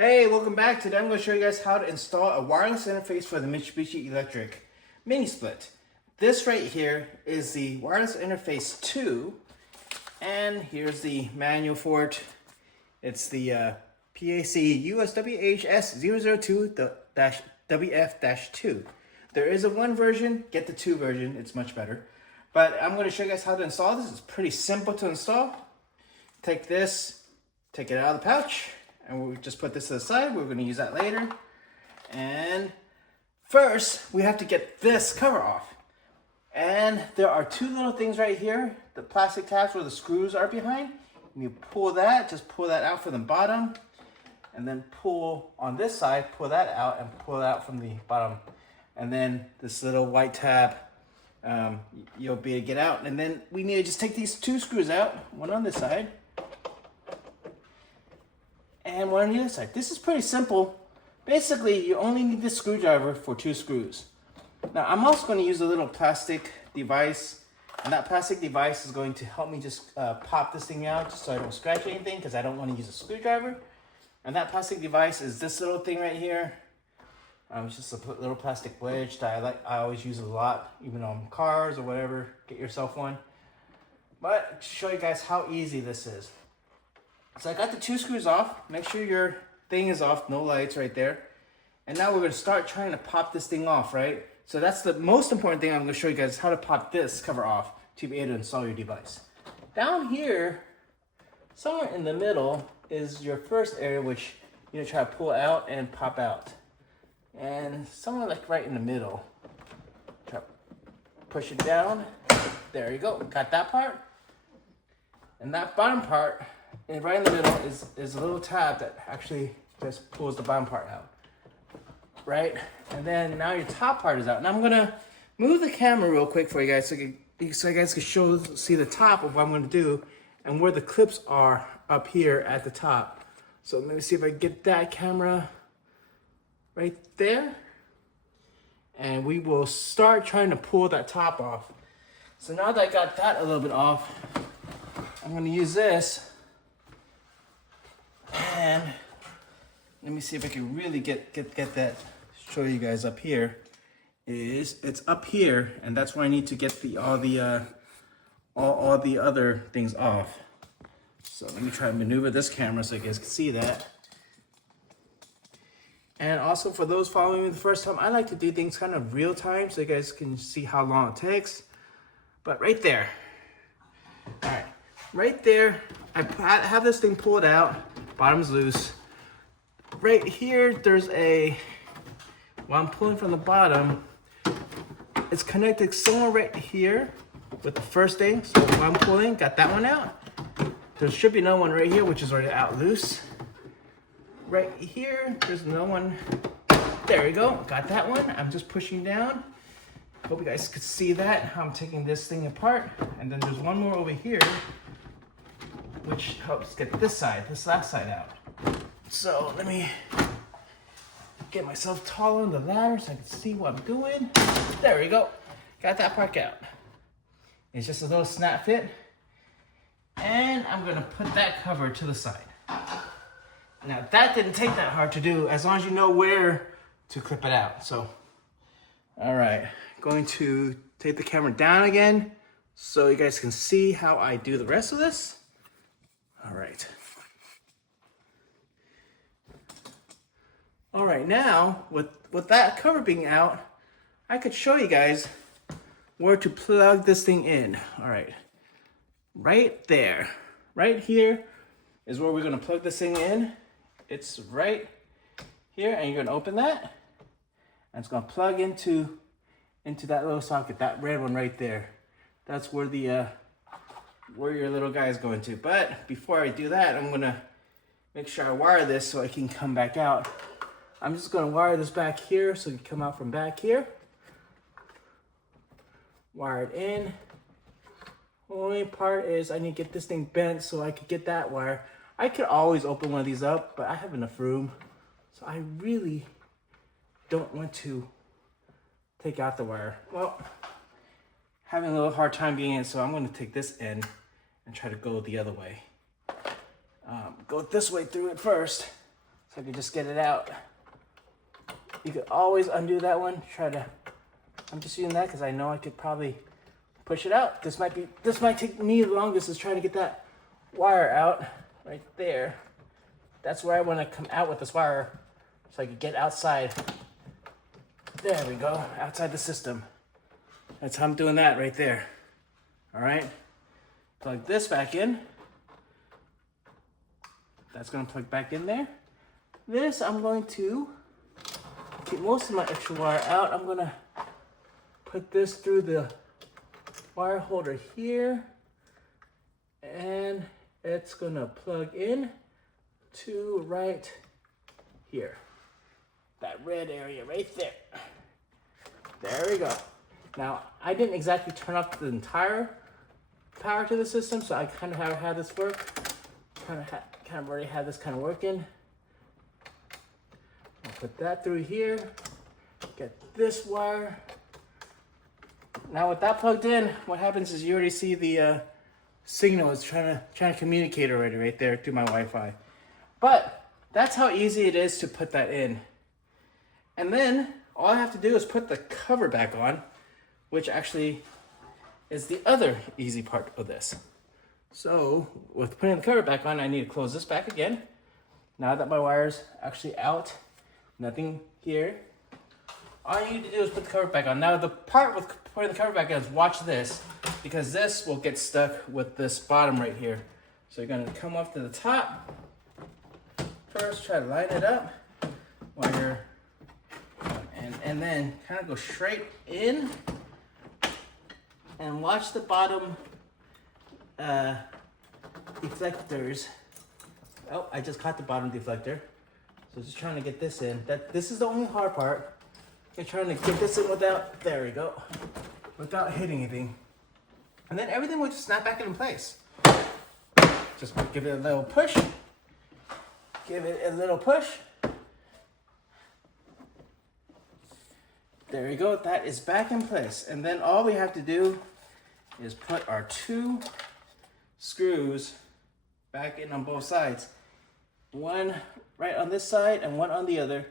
Hey, welcome back. Today I'm going to show you guys how to install a wireless interface for the Mitsubishi Electric mini split. This right here is the wireless interface 2, and here's the manual for it. It's the PAC USWHS002-WF-2. There is a 1 version, get the 2 version, it's much better. But I'm going to show you guys how to install this. It's pretty simple to install. Take this, take it out of the pouch, and we'll just put this to the side. We're going to use that later. And first, we have to get this cover off. And there are 2 little things right here, the plastic tabs where the screws are behind. And you pull that, just pull that out from the bottom, and then pull on this side, pull that out, and pull it out from the bottom. And then this little white tab, you'll be able to get out. And then we need to just take these 2 screws out, one on this side, and one on the other side. This is pretty simple. Basically, you only need this screwdriver for 2 screws. Now, I'm also going to use a little plastic device, and that plastic device is going to help me just pop this thing out just so I don't scratch anything, because I don't want to use a screwdriver. And that plastic device is this little thing right here. It's just a little plastic wedge that I always use a lot, even on cars or whatever. Get yourself one. But to show you guys how easy this is. So I got the 2 screws off. Make sure your thing is off, no lights right there. And now we're going to start trying to pop this thing off, right? So that's the most important thing I'm going to show you guys, how to pop this cover off to be able to install your device. Down here, somewhere in the middle, is your first area which you're going to try to pull out and pop out. And somewhere like right in the middle, try to push it down. There you go, got that part. And that bottom part, and right in the middle is a little tab that actually just pulls the bottom part out, right? And then now your top part is out. And I'm gonna move the camera real quick for you guys so you guys can see the top of what I'm gonna do and where the clips are up here at the top. So let me see if I can get that camera right there. And we will start trying to pull that top off. So now that I got that a little bit off, I'm gonna use this. And let me see if I can really get that, show you guys up here. It's up here, and that's where I need to get all the other things off. So let me try to maneuver this camera so you guys can see that. And also for those following me the first time, I like to do things kind of real time so you guys can see how long it takes. But right there, all right, right there, I have this thing pulled out. Bottom's loose. Right here, there's while I'm pulling from the bottom, it's connected somewhere right here with the first thing. So while I'm pulling, got that one out. There should be another one right here, which is already out loose. Right here, there's another one. There we go, got that one. I'm just pushing down. Hope you guys could see that, how I'm taking this thing apart. And then there's one more over here, which helps get this last side out. So let me get myself taller on the ladder so I can see what I'm doing. There we go. Got that part out. It's just a little snap fit. And I'm gonna put that cover to the side. Now that didn't take that hard to do, as long as you know where to clip it out. So, all right, going to take the camera down again so you guys can see how I do the rest of this. All right. All right, now with that cover being out, I could show you guys where to plug this thing in. All right, right there, right here is where we're gonna plug this thing in. It's right here, and you're gonna open that, and it's gonna plug into that little socket, that red one right there. That's where where your little guy is going to. But before I do that, I'm gonna make sure I wire this so it can come back out. I'm just gonna wire this back here so it can come out from back here. Wire it in. Only part is I need to get this thing bent so I could get that wire. I could always open one of these up, but I have enough room. So I really don't want to take out the wire. Well, having a little hard time getting in, so I'm gonna take this in and try to go the other way. Go this way through it first. So I could just get it out. You could always undo that one. I'm just using that because I know I could probably push it out. This might take me the longest, is trying to get that wire out right there. That's where I want to come out with this wire so I could get outside. There we go, outside the system. That's how I'm doing that right there. All right, plug this back in. That's gonna plug back in there. This, I'm going to keep most of my extra wire out. I'm gonna put this through the wire holder here, and it's gonna plug in to right here. That red area right there. There we go. Now, I didn't exactly turn off the entire power to the system, so I kind of have had this work. Kind of already had this kind of working. I'll put that through here. Get this wire. Now with that plugged in, what happens is you already see the signal is trying to communicate already right there through my Wi-Fi. But that's how easy it is to put that in. And then all I have to do is put the cover back on, which actually is the other easy part of this. So with putting the cover back on, I need to close this back again. Now that my wire's actually out, nothing here, all you need to do is put the cover back on. Now the part with putting the cover back on is watch this, because this will get stuck with this bottom right here. So you're gonna come up to the top. First, try to line it up while you're, and then kind of go straight in and watch the bottom deflectors. Oh, I just caught the bottom deflector. So just trying to get this in. This is the only hard part. You're trying to get this in without, there we go, without hitting anything. And then everything will just snap back in place. Just give it a little push. Give it a little push. There we go, that is back in place. And then all we have to do is put our 2 screws back in on both sides. One right on this side and one on the other.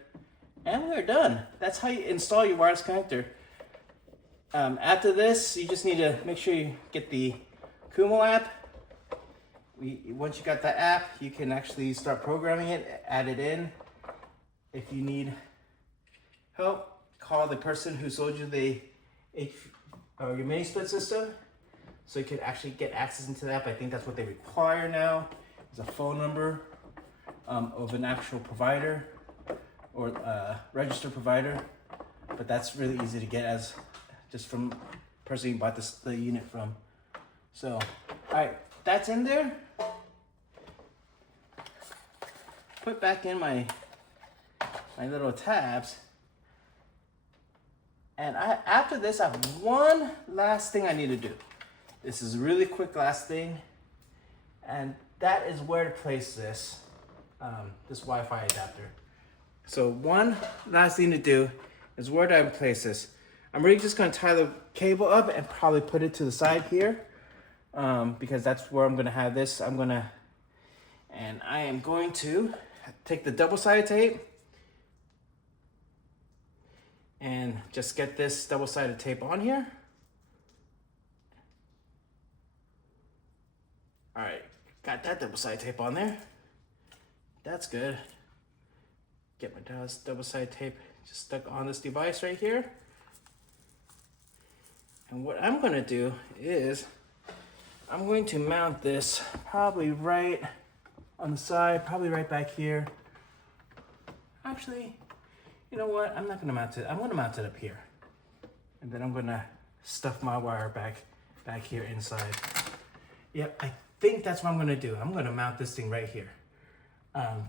And we're done. That's how you install your wireless connector. After this, you just need to make sure you get the Kumo app. Once you got that app, you can actually start programming it, add it in. If you need help, call the person who sold you your mini split system, so you can actually get access into the app. I think that's what they require now, is a phone number of an actual provider or registered provider. But that's really easy to get as just from the person you bought the unit from. So, all right, that's in there. Put back in my little tabs. And after this, I have one last thing I need to do. This is a really quick last thing. And that is where to place this Wi-Fi adapter. So one last thing to do is where do I place this? I'm really just gonna tie the cable up and probably put it to the side here, because that's where I'm gonna have this. I am going to take the double-sided tape and just get this double-sided tape on here. All right, got that double-sided tape on there. That's good. Get my double-sided tape just stuck on this device right here. And what I'm gonna do is I'm going to mount this probably right on the side, probably right back here. Actually, you know what? I'm not gonna mount it. I'm gonna mount it up here. And then I'm gonna stuff my wire back here inside. Yep, I think that's what I'm gonna do. I'm gonna mount this thing right here.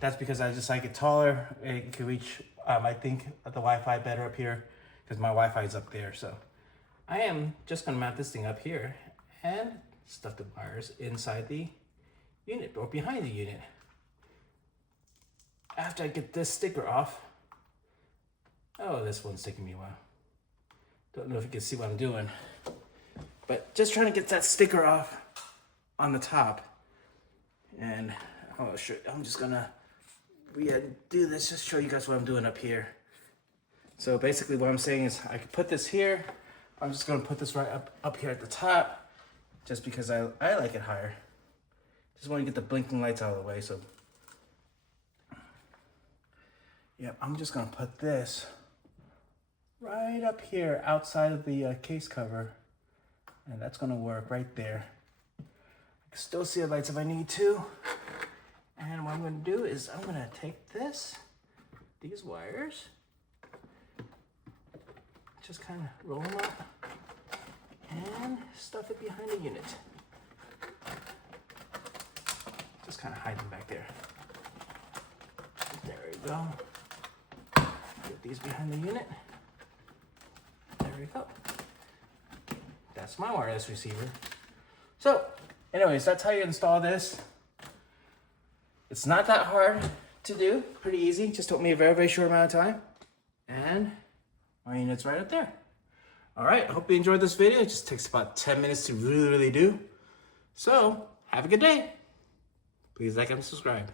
That's because I just like it taller. It can reach, I think, the Wi-Fi better up here because my Wi-Fi is up there. So I am just gonna mount this thing up here and stuff the wires inside the unit or behind the unit. After I get this sticker off, oh, this one's taking me a while. Don't know if you can see what I'm doing, but just trying to get that sticker off on the top. And oh shit, I'm just gonna do this, just show you guys what I'm doing up here. So basically what I'm saying is I could put this here. I'm just gonna put this right up here at the top, just because I like it higher. Just want to get the blinking lights out of the way, so. Yep, I'm just gonna put this right up here outside of the case cover. And that's gonna work right there. I can still see the lights if I need to. And what I'm gonna do is I'm gonna take these wires, just kind of roll them up and stuff it behind the unit. Just kind of hide them back there. There we go. Get these behind the unit. There we go. That's my wireless receiver. So, anyways, that's how you install this. It's not that hard to do, pretty easy. Just took me a very, very short amount of time. And my unit's right up there. All right, I hope you enjoyed this video. It just takes about 10 minutes to really do. So, have a good day. Please like and subscribe.